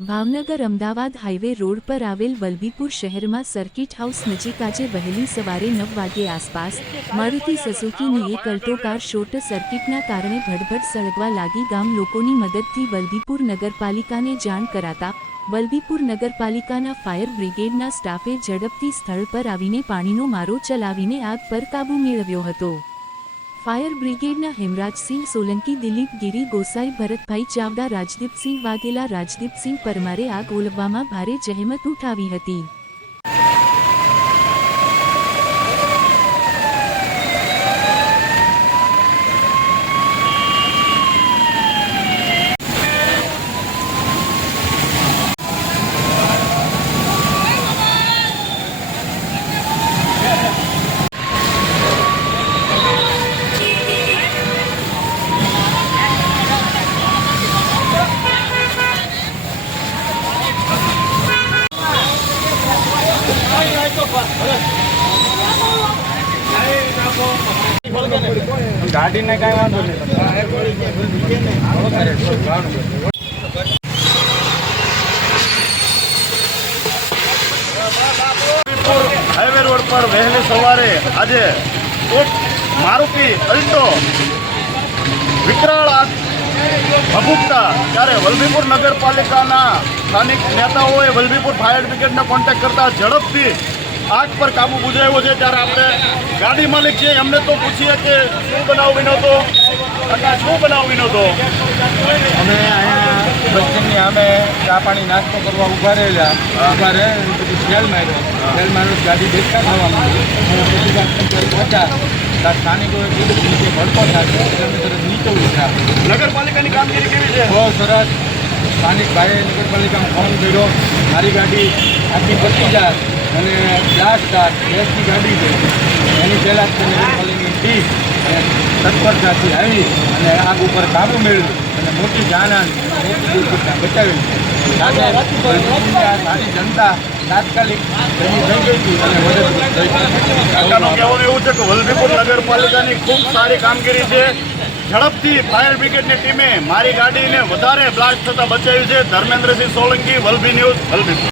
Bhavnagar Ahmedabad highway road પર આવેલ વલભીપુર શહેરમાં સર્કિટ હાઉસ નજીક આજે વહેલી સવારે નવ વાગ્યે આસપાસ મારુતિ સઝુકીની એક અલ્ટો કાર શોર્ટ સર્કિટના કારણે ભડભડ સળગવા લાગી. ગામ લોકોની મદદથી વલભીપુર નગરપાલિકાને જાણ કરાતા વલભીપુર નગરપાલિકાના ફાયર બ્રિગેડના સ્ટાફે ઝડપથી સ્થળ પર આવીને પાણીનો મારો ચલાવીને આગ પર કાબૂ મેળવ્યો હતો. ફાયર બ્રિગેડના હેમરાજસિંહ સોલંકી, દિલીપ ગીરી, ગોસાઈ ભરતભાઈ ચાવડા, રાજદીપસિંહ વાઘેલા, રાજદીપસિંહ પરમારે આગ ઓલવવામાં ભારે જહેમત ઉઠાવી હતી. ગાડીને કઈ વાંધો નહીં. હાઈવે રોડ પર વહેલી સવારે આજે મારુતિ અલ્ટો વિકરાળ ભભૂકતા ત્યારે વલભીપુર નગરપાલિકાના સ્થાનિક નેતાઓએ વલભીપુર ફાયર બ્રિગેડને કોન્ટેક્ટ કરતા ઝડપથી આગ પર કાબુ બુજાવ્યો છે ત્યારે આપણે ગાડી માલિક છે એમને તો પૂછીએ કે શું બનાવ બન્યો હતો? કાકા શું બનાવ બન્યો હતો? અમે અહીંયા બસ અમે ચા પાણી નાસ્તો કરવા ઊભા રહેલા. ઊભા રહે અને પછી સેલ માર્યો. સેલ માર્યો ગાડી બેઠા થવા માંડી અને પહોંચ્યા સ્થાનિકો નીચે ભડકો થશે નીચે ઉઠ્યા નગરપાલિકાની કામગીરી કેવી છે? બહુ સરસ. સ્થાનિક ભાઈએ નગરપાલિકામાં ફોન કર્યો. મારી ગાડી આખી પતી જાય. અને બ્લાસ્ટ થાય ગેસની ગાડી છે, એની પહેલાં જ નગરપાલિકાની ટીમ અને તત્પરતાથી આવી અને આગ ઉપર કાબુ મેળવ્યું અને મોટી જાનહાન મોટી બચાવી સારી જનતા તાત્કાલિક ભેગી થઈ ગઈ હતી અને મદદ કહેવાનું એવું છે કે વલભીપુર નગરપાલિકાની ખૂબ સારી કામગીરી છે. ઝડપથી ફાયર બ્રિગેડની ટીમે મારી ગાડીને વધારે બ્લાસ્ટ થતા બચાવી છે. ધર્મેન્દ્રસિંહ સોલંકી, વલભી ન્યૂઝ, વલભીપુર.